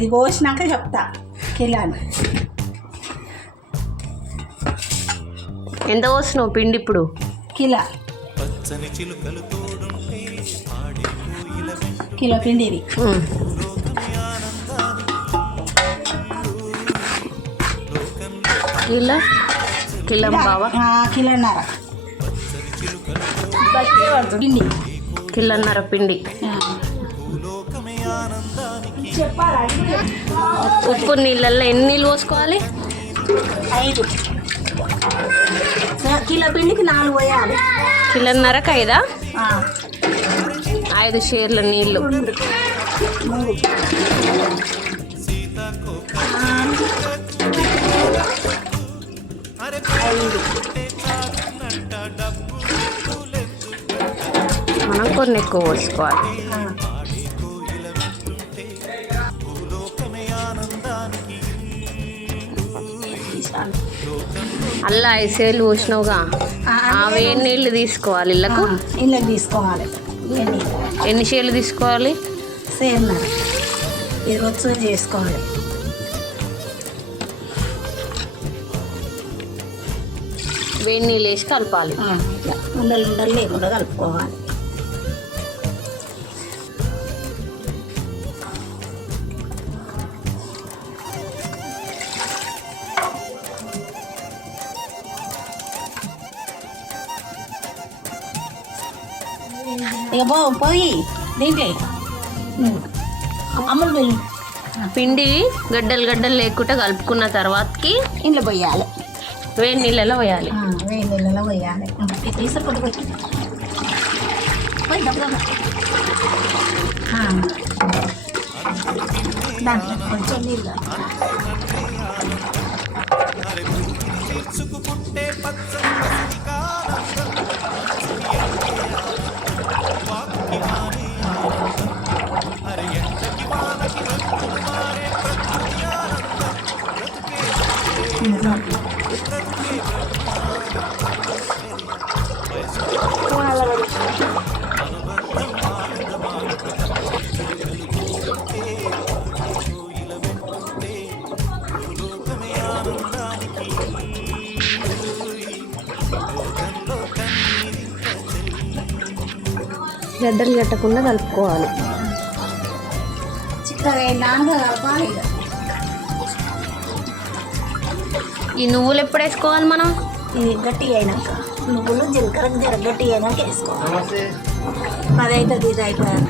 ఇది పోసినాక చెప్తా కిలాని. ఎంత పోసినావు పిండి ఇప్పుడు? కిలో కిలో పిండి ఇది. బావా కిలోన్నర పిండి. కిలోన్నర పిండి. ఉప్పు నీళ్ళల్లో ఎన్ని నీళ్ళు పోసుకోవాలి? 5. కిలో పిండికి 4 పోయాలి. కిలోన్నరకు 5? 5 షేర్ల నీళ్ళు. మనం కొన్ని ఎక్కువ పోసుకోవాలి. అల్లా 5 సేర్లు పోసినావుగా, ఆ వేడి నీళ్ళు తీసుకోవాలి. ఇళ్ళకు తీసుకోవాలి. ఎన్ని షేర్లు తీసుకోవాలి? సేర్న్నర. ఇది రొచ్చు చేసుకోవాలి. వేడి నీళ్ళు వేసి కలపాలి. ఉండలు ఉండలు లేకుండా కలుపుకోవాలి. ఇక పోయి దీంట్లో అమ్ములు వెళ్ళి పిండి గడ్డలు గడ్డలు లేకుండా కలుపుకున్న తర్వాతకి ఇంట్లో పోయాలి. వేడి నీళ్ళలో పోయాలి. వేడి నీళ్ళలో పోయాలి. తీసుకుంటూ పోయి దాంట్లో కొంచెం నీళ్ళు గడ్డలు కట్టకుండా కలుపుకోవాలి. చిక్కగా నాలుగు కలపాలి. ఈ నువ్వులు ఎప్పుడు వేసుకోవాలి మనం? ఇది గట్టిగా అయినాక నువ్వులు జీలకర్ర గట్టిగా అయినాక వేసుకోవాలి. 10 అవుతుంది. ఇది అయిపోయాక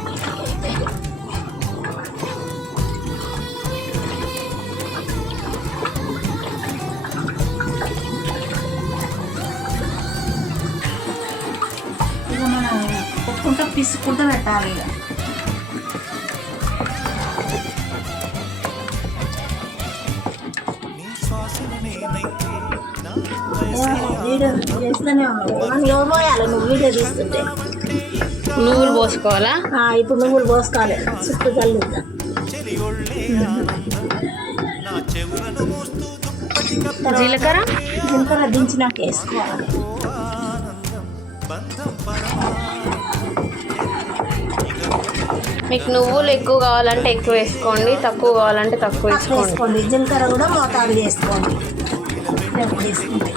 ఇక మనం కొట్టుకుంటూ పిసుకుంటూ పెట్టాలి. వీడియో చేస్తూనే ఉన్నావు. పోయాలి నువ్వు వీడియో తీస్తుంటే. నువ్వులు పోసుకోవాలా? ఇప్పుడు నువ్వులు పోసుకోవాలి. చుట్టూ చల్లుద్దా. జీలకర్ర దించినాక వేసుకోవాలి. మీకు నువ్వులు ఎక్కువ కావాలంటే ఎక్కువ వేసుకోండి, తక్కువ కావాలంటే తక్కువ వేసుకోండి. జీలకర్ర కూడా మోతాదు చేసుకోండి. తీసుకుంటే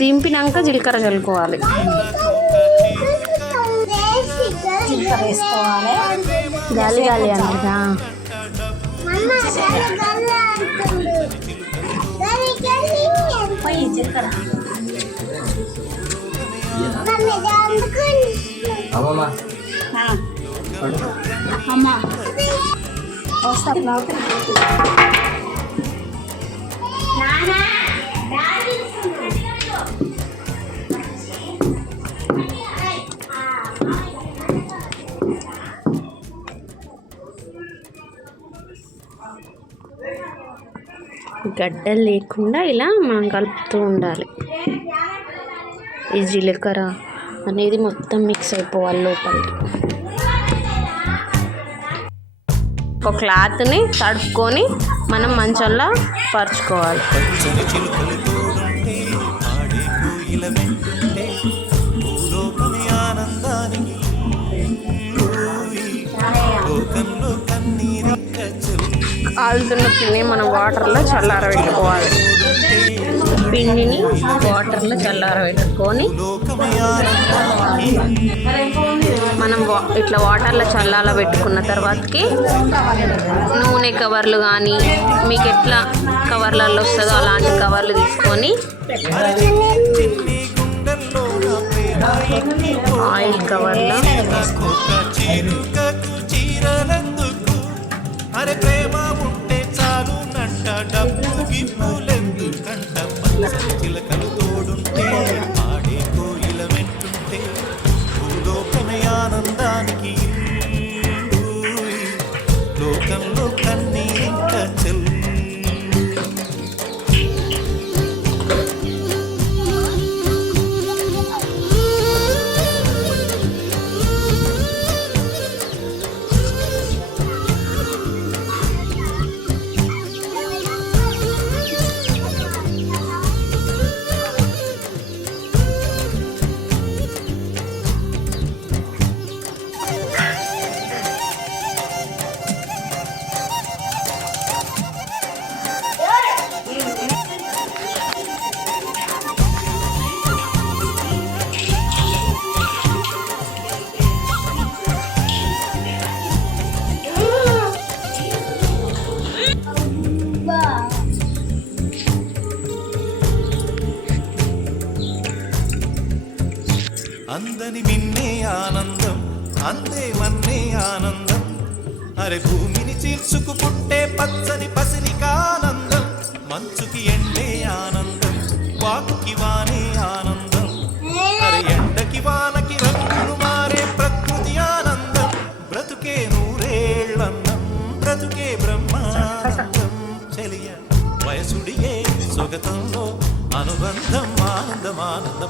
దింపినాక జీలకర్ర చల్లుకోవాలి. జీలకర్ర వేసుకోవాలి. గాలి గాలి అంటా. జీలకర్ర అమ్మా వస్తా. గడ్డలు లేకుండా ఇలా మనం కలుపుతూ ఉండాలి. ఈ జీలకర్ర అనేది మొత్తం మిక్స్ అయిపోవాలి లోపలికి. ఒక క్లాత్ని తడుపుకొని మనం మంచంలో పరుచుకోవాలి. కాలుతున్న పిండిని మనం వాటర్లో చల్లారబెట్టుకోవాలి. పిండిని వాటర్లో చల్లారబెట్టుకొని మనం ఇట్లా వాటర్లో చల్లారబెట్టుకున్న తర్వాతకి నూనె కవర్లు కానీ మీకు ఎట్లా కవర్లలో వస్తుందో అలాంటి కవర్లు తీసుకొని ఆయిల్ కవర్లో అరే ప్రేమ ఉంటే చాలు నంట డబ్బు గిప్పులెందు కంట చిలకలు తోడుంటే ఆడే కోయిల వెంటుంటే భూలోకమే ఆనందానికి లోకంలో కన్నీరింక చెల్లు. అందని మిన్నే ఆనందం అందే మన్నే ఆనందం అరే భూమిని చీల్చుకు పుట్టే పచ్చని పసిరికానందం మంచుకి ఎండే ఆనందం వాకుకి వానే ఆనందం అరే ఎండకి వానకి రంగులు మారే ప్రకృతి ఆనందం బ్రతుకే నూరేళ్ళన్నం బ్రతుకే బ్రహ్మానందం చెలియ వయసుడియే స్వగతంలో అనుబంధం ఆనందమానంద